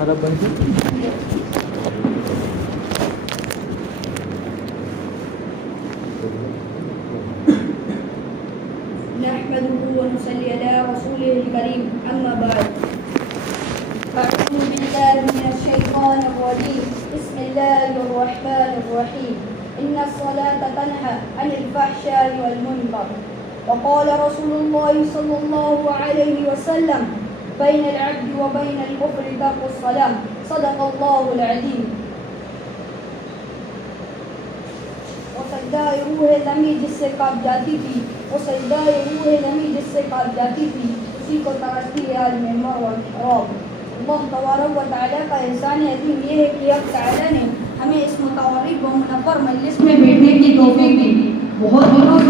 نحمده ونصلي على رسوله الكريم أما بعد أعوذ بالله من الشيطان الرجيم بسم الله الرحمن الرحيم إن الصلاة تنهى عن الفحشاء والمنكر وقال رسول الله صلى الله عليه وسلم بين العبد وبين الكفر ترك الصلاة صدق الله العظيم. وہ سجدہ روح زمین جس سے کاپ جاتی تھی، وہ سجدہ روح زمین جس سے کاپ جاتی تھی، اسی کو ترستی ہے عالم مر و محراب. اللہ تبارک و تعالیٰ کا احسان عظیم یہ ہے کہ اب تعالیٰ نے ہمیں اس متورک و منفر مجلس میں بیٹھنے کی توفیق دی. بہت دنوں سے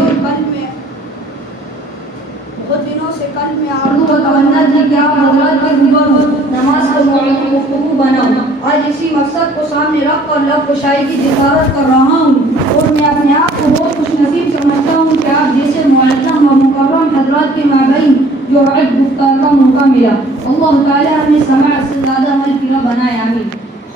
قلب میں آرزو و تمنا تھی کہ آپ حضرات کے روبرو نماز کو موعظہ گفتگو بناؤں. آج اسی مقصد کو سامنے رکھ کر لب کشائی کی جسارت کر رہا ہوں، اور میں اپنے آپ کو بہت خوش نصیب سمجھتا ہوں کہ آپ جیسے معظم و مکرم حضرات کے مابین جو عد گفتار کا موقع ملا. اللہ تعالی ہمیں سماعت سے زیادہ عمل کی راہ بنائے. آمین.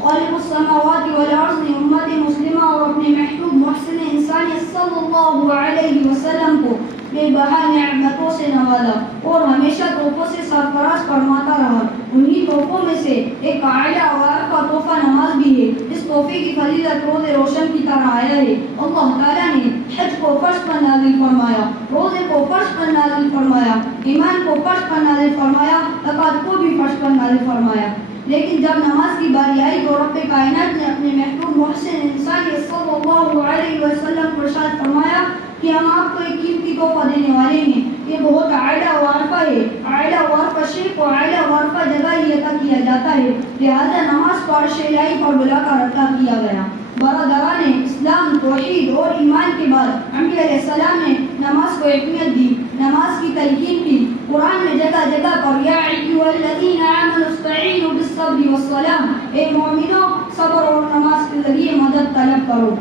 خالق السماوات والارض نے امت مسلمہ اور اپنے محبوب محسن انسانیت صلی اللہ علیہ وسلم کو بے بہا نعمتوں سے نوازا اور ہمیشہ تحفوں سے سرفراز فرماتا رہا. انہی تحفوں میں سے ایک اعلیٰ وارف کا تحفہ نماز بھی ہے. اس تحفے کی فضیلت روز روشن کی طرح آیا ہے. اللہ تعالیٰ نے حج کو فرض پر نازل فرمایا، روزے کو فرض پر نازل فرمایا، ایمان کو فرض پر نازل فرمایا، زکات کو بھی فرض پر نازل فرمایا. لیکن جب نماز کی باری آئی تو رب کائنات نے اپنے محبوب محسن انسانیت صلی اللہ علیہ وسلم کو ارشاد فرمایا کہ ہم آپ کو ایک قیمتی تحفہ دینے والے ہیں. یہ بہت اعلیٰ وارفہ ہے. اعلیٰ وارفہ شیخ کو اعلیٰ وارفہ جگہ ہی عطا کیا جاتا ہے، لہذا نماز کو عرش الہی پر بلا کر عطا کیا گیا. برادران اسلام، توحید اور ایمان کے بعد انبیاء علیہ السلام نے نماز کو اہمیت دی، نماز کی تلقین کی. قرآن میں جگہ جگہ پر یا ایھا الذین آمنوا استعینوا بالصبر والصلاۃ، اے مومنوں صبر اور نماز کے ذریعے مدد طلب کرو.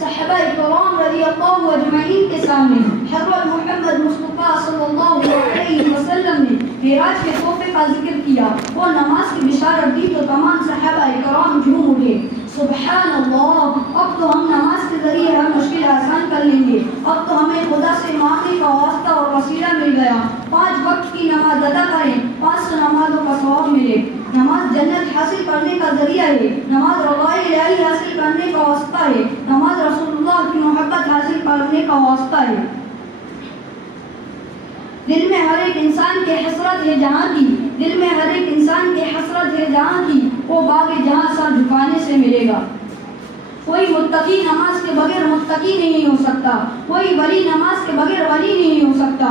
صحابہ کرام رضی اللہ اجمعین کے سامنے حضرت محمد مصطفیٰ صلی اللہ علیہ وسلم نے معراج کے تحفے کا ذکر کیا اور نماز کی بشارت دی تو تمام صحابہ کرام جھوم اٹھے. سبحان اللہ، اب تو ہم نماز کے ذریعے ہر مشکل آسان کر لیں گے. اب تو ہمیں خدا سے مانگنے کا واسطہ اور وسیلہ مل گیا. 5 وقت کی نماز ادا کریں، 500 نمازوں کا ثواب ملے. نماز جنت حاصل کرنے کا ذریعہ ہے. نماز رضائے الہی حاصل کرنے کا واسطہ ہے. نماز رسول اللہ کی محبت حاصل کرنے کا واسطہ ہے. دل میں ہر ایک انسان کے حسرت ہے جہاں کی، دل میں ہر ایک انسان کے حسرت ہے جہاں کی، وہ باغ جہاں سر جھکانے سے ملے گا. کوئی متقی نماز کے بغیر متقی نہیں ہو سکتا، کوئی ولی نماز کے بغیر ولی نہیں ہو سکتا،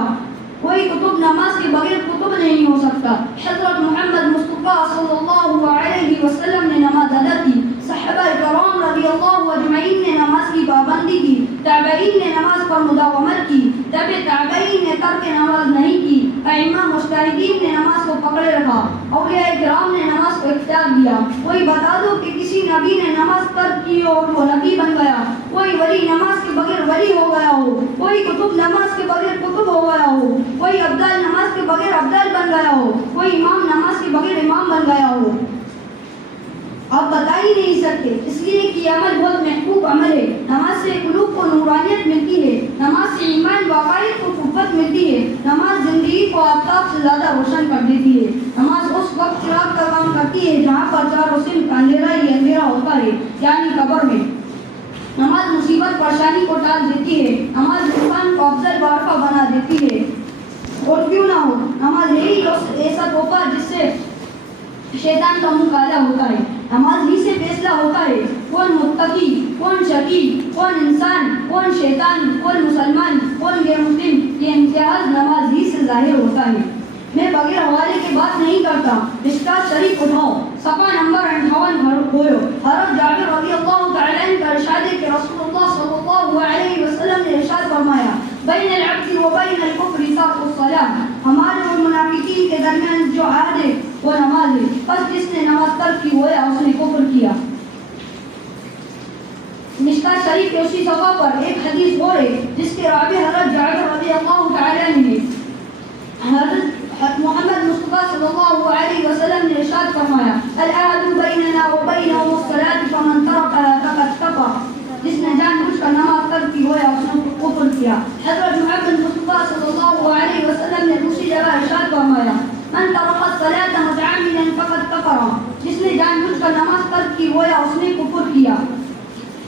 کوئی کتب نماز کے بغیر کتب نہیں ہو سکتا. حضرت محمد مصطفیٰ صلی اللہ علیہ وسلم نے نماز ادا کی. صحابہ کرام رضی اللہ اجمعین نے نماز کی پابندی کی. تابعین نے نماز پر مداومت کی. تابع تابعین نے ترک نماز نہیں کی. ائمہ مجتہدین نے نماز کو پکڑے رکھا. اولیاء کرام نے نماز کو اختیار دیا. کوئی بتا دو کہ کسی نبی نے نماز ترک کی اور وہ نبی بن گیا، کوئی ولی نماز کے بغیر ولی ہو گیا ہو، کوئی کتب نماز کے بغیر کتب ہو گیا ہو، کوئی ابدال نماز کے بغیر ابدال بن گیا ہو، کوئی امام نماز کے بغیر امام بن گیا ہو. آپ بتا ہی نہیں سکتے، اس لیے کہ یہ عمل بہت محبوب عمل ہے. نماز سے قلوب کو نورانیت ملتی ہے، نماز سے ایمان و عقائد کو قوت ملتی ہے، نماز زندگی کو آفتاب سے زیادہ روشن کر دیتی ہے. نماز اس وقت چراغ کا کام کرتی ہے جہاں پر چاروں صنف کا اندھیرا ہی اندھیرا ہوتا ہے، یعنی قبر میں. نماز مصیبت پریشانی کو ٹال دیتی ہے. نماز انسان کو افضل وارفہ بنا دیتی ہے. اور کیوں نہ ہو، نماز یہی ایسا تحفہ جس سے شیطان کا منہ کالا ہوتا ہے. نماز ہی سے فیصلہ ہوتا ہے کون متقی، کون شقی، کون انسان، کون شیطان، کون مسلمان، کون غیر مسلم. یہ امتیاز نماز ہی سے ظاہر ہوتا ہے. میں بغیر حوالے کی بات نہیں کرتا. مشکات شریف اٹھاؤ، صفحہ نمبر 58 کھولو. حضرت جابر رضی اللہ تعالیٰ عنہ کا ارشاد ہے کہ رسول اللہ صلی اللہ علیہ وسلم نے ارشاد فرمایا بین العبد و بین الکفر ترک الصلاۃ. ہمارے اور منافقین کے درمیان جو عہد ہے وہ نماز ہے، بس جس نے نماز ترک کی گویا اس نے کفر کیا. مشکات شریف کے اسی صفحہ پر ایک حدیث اور ہے جس کے راوی حضرت جابر رضی اللہ تعالیٰ عنہ نے حضرت محمد مصطفیٰ مصطفیٰ صلی اللہ علیہ وسلم نے ارشاد فرمایا العہد بیننا وبینہم الصلاۃ فمن ترکها فقد کفر، جس نے جان بوجھ کر نماز ترک کی گویا اس نے کفر کیا۔ حضرت محمد مصطفیٰ صلی اللہ علیہ وسلم نے دوسری جگہ ارشاد فرمایا من ترک الصلاۃ متعمدا فقد کفر، جس نے جان بوجھ کر نماز ترک کی گویا اس نے کفر کیا۔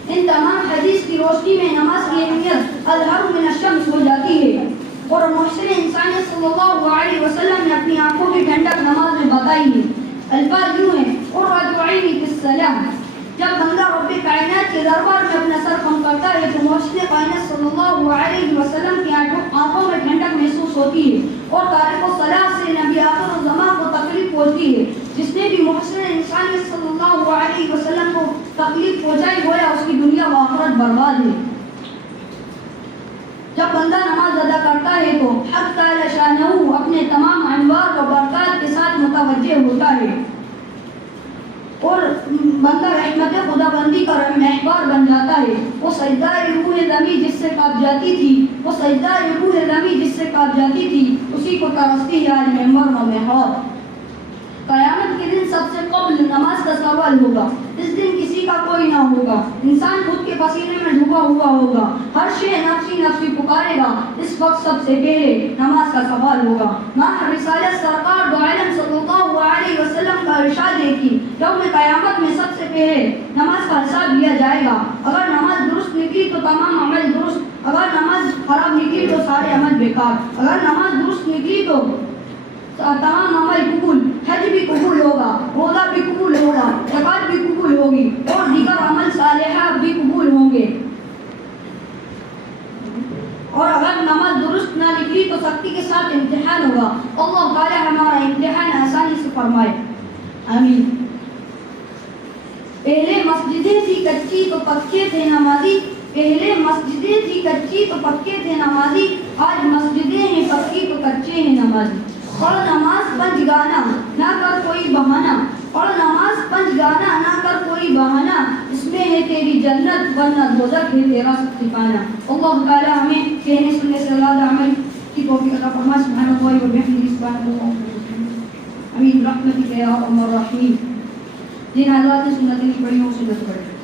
ان تمام حدیث کی روشنی میں نماز کی اہمیت اظہر من الشمس ہو جاتی ہے، اور محسن انسانیت صلی اللہ علیہ وسلم نے اپنی آنکھوں کی ٹھنڈک نماز میں بتائی ہے۔ الفاظ یوں ہیں قرۃ عینی فی الصلاۃ، جب بندہ رب کائنات کے دربار میں اپنا سر خم کرتا ہے تو محسن کائنات صلی اللہ علیہ وسلم کی آنکھوں میں ٹھنڈک محسوس ہوتی ہے، اور تارک الصلاۃ سے نبی آخر الزمان کو تکلیف پہنچتی ہے۔ جس نے بھی محسن انسانیت صلی اللہ علیہ وسلم کو تکلیف پہنچائی گویا اس کی دنیا و آخرت برباد ہے۔ جب بندہ نماز ادا کرتا ہے تو حق تعالی شانہ اپنے تمام انوار و برکات کے ساتھ متوجہ ہوتا ہے، اور بندہ رحمت خدا بندی کا محور بن جاتا ہے۔ وہ سجدہ روح زمین جس سے کاپ جاتی تھی، وہ سجدہ روح زمین جس سے کاپ جاتی تھی اسی کو ترستی ہے آج محور و محور۔ قیامت کے دن سب سے قبل نماز کا سوال ہوگا۔ اس دن کسی کا کوئی نہ ہوگا، انسان خود کے پسینے میں ڈوبا ہوا ہوگا، ہر شے نفسی نفسی پکارے گا۔ اس وقت سب سے پہلے نماز کا سوال ہوگا۔ ماہ رسالت سرکار دو عالم صلی اللہ علیہ وسلم کا ارشاد ہے کہ یوم قیامت میں سب سے پہلے نماز کا حساب لیا جائے گا۔ اگر نماز درست نکلی تو تمام عمل درست، اگر نماز خراب نکلی تو سارے عمل بیکار۔ اگر نماز درست نکلی تو تمام عمل قبول، حج بھی قبول ہوگا، روزہ بھی قبول ہوگا، زکات بھی قبول ہوگی، اور دیگر عمل صالحہ بھی قبول ہوں گے۔ اور اگر نماز درست نہ نکلی تو سختی کے ساتھ امتحان ہوگا۔ اللہ تعالی ہمارا امتحان آسانی سے فرمائے، آمین۔ پہلے مسجدیں تھی کچی تو پکے تھے نمازی، پہلے مسجدیں تھی کچی تو پکے تھے نمازی، آج مسجدیں ہیں پکی تو کچے ہیں نمازی۔ پڑھ نماز پنج گانا نہ کر کوئی بہانہ، پڑھ نماز پنج گانا نہ کر کوئی بہانہ، اس میں ہے تیری جنت ورنہ دوزخ ہے تیرا ٹھکانہ۔ اللہ تعالی ہمیں کہنے سننے سے زیادہ عمل کی توفیق عطا فرمائے۔ سبحان اللہ و بحمدہ، سبحان اللہ، امین برحمتک یا ارحم الراحمین۔ جن حضرات نے سنتیں نہیں پڑھی وہ سنت پڑھیں۔